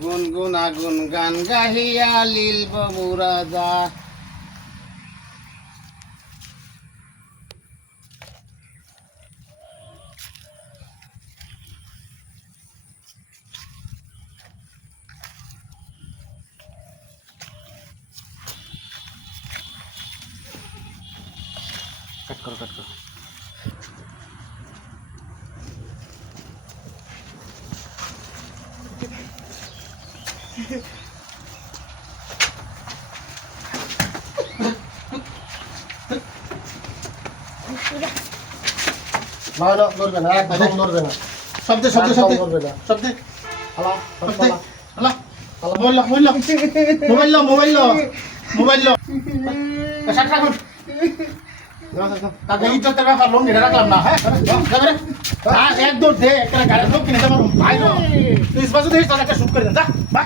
গুনগুন আগুন গান গাহিয়া লীল বাবুরাজা। কাট করো কাট করো। না না ধরবে না, একদম ধরবে না। শব্দে শব্দে শব্দে ধরবে না। শব্দে হালা শব্দে হালা হ্যালো মোবাইল লো মোবাইল লো মোবাইল লো মোবাইল লো মোবাইল লো শার্ট রাখুন। তাকে ইজ্জতের ব্যাপার লোন নিয়ে রাখলাম না। হ্যাঁ যাবে রে। এক দৌড় দে একটা গাড়ির লোক কিনে দেবো ভাই লো। তুই ইস বাজু দিয়ে চল একটা শুট করে দেন যা বা